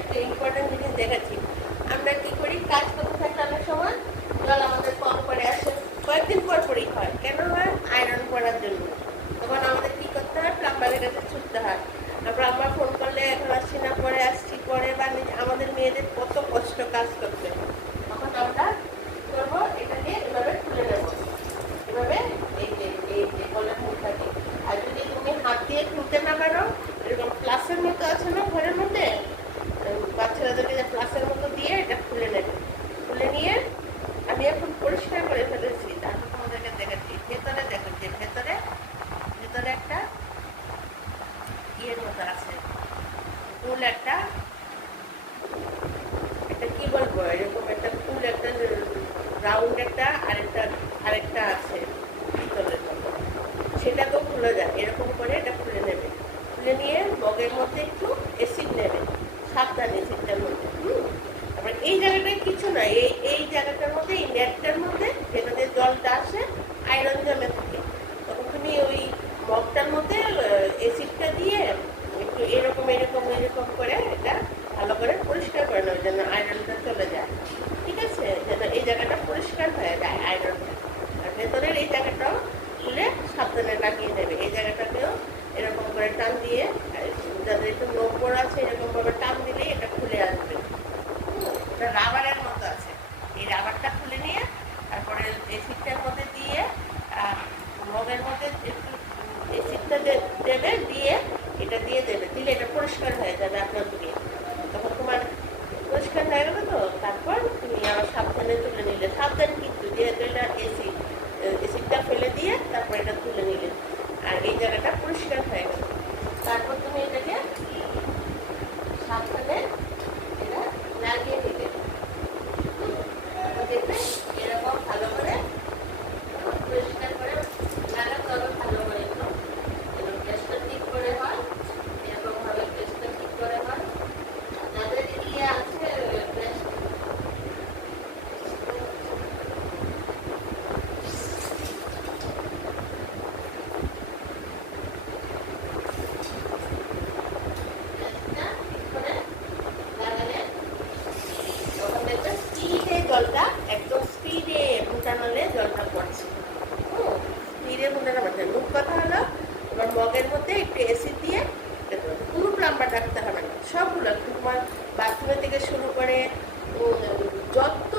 একটা ইম্পর্টেন্ট জিনিস দেখাচ্ছি। আমরা কি করি, কাজ করতে থাকলে অনেক সময় জল আমাদের কল করে আসে, কয়েকদিন পর পরই হয়। কেন হয়? আয়রন করার জন্য। তখন আমাদের কি করতে হয়, প্লাম্বারের কাছে ছুটতে হয়। তারপর আমরা ফোন করলে এখন আসছি না, পরে আসছি, পরে বা আমাদের মেয়েদের কত কষ্ট কাজ করতে। তখন আমরা করবো, এটাকে এভাবে খুলে নেবো, এভাবে এই যে কলের মুখটাকে। আর যদি তুমি হাত দিয়ে খুলতে না পারো, এরকম প্লাসের মতো আছে না ঘরের মধ্যে, বাচ্চাদেরকে যে প্লাসের মতো দিয়ে এটা খুলে নেবে। খুলে নিয়ে আমি এখন পরিষ্কার করে ফেলেছি, তারপর তোমাদেরকে দেখাচ্ছি। ভেতরে দেখো, যে ভেতরে ভেতরে একটা ইয়ের মতো আছে, ফুল একটা, এটা কি বলবো, এরকম একটা ফুল, একটা রাউন্ড একটা আরেকটা আরেকটা আছে পিতলের মতো, সেটাকেও খুলে যায়। এরকম করে এটা খুলে নেবে। খুলে নিয়ে মগের মধ্যে একটু অ্যাসিড নেবে, সাবধানে অ্যাসিডটার মধ্যে। তারপর এই জায়গাটায় কিছু না, এই জায়গাটার মধ্যে, এই নেটটার মধ্যে যেটাতে জলটা আসে আয়রন জমে থাকে, তখন তুমি ওই মগটার মধ্যে অ্যাসিডটা দিয়ে একটু এরকম এরকম এরকম করে এটা ভালো করে পরিষ্কার করে নেবে, যেন আয়রনটা চলে যায়। ঠিক আছে, যেন এই জায়গাটা পরিষ্কার হয়ে যায় আয়রনটা। আর ভেতরের এই জায়গাটাও খুলে সাবধানে লাগিয়ে দেবে। এই জায়গাটাকেও এরকম করে টান দিয়ে, যাদের একটু নোংর আছে এরকম ভাবে টান দিলে এটা খুলে আসবে। এটা রাবারের মতো আছে, এই রাবারটা খুলে নিয়ে তারপরে এসিডটার মধ্যে দিয়ে মগের মধ্যে একটু এসিডটা দেবে, দিয়ে এটা দিয়ে দেবে, দিলে এটা পরিষ্কার হয়ে যাবে আপনার দিয়ে। তখন তোমার পরিষ্কার হয়ে গেল তো, তারপর তুমি আবার সাবধানে তুলে নিলে, সাবধান কিন্তু, যেহেতু এটা এসিডটা ফেলে দিয়ে তারপর এটা তুলে নিলে, আর এই জায়গাটা পরিষ্কার হয়ে গেল। তারপর তুমি এটাকে সাবধানে এটা লাগিয়ে নিলে, দেখবে এরকম ভালো করে পরিষ্কার করে লাগাতে হবে, ভালো করে একটু গ্যাসটা ঠিক করে হয়, এরকম ভাবে গ্যাসটা ঠিক করে হয়। যাদের ইয়ে আছে জলটা একদম স্পিডে ফুটানোলে জলটা পড়ছে, স্পিডে ফুটানো পড়ছে। মুখ কথা হলো, তোমার মগের মধ্যে একটু অ্যাসিড দিয়ে পুরো প্লাম্বার রাখতে হবে না, সবগুলো তোমার বাথরুমের থেকে শুরু করে যত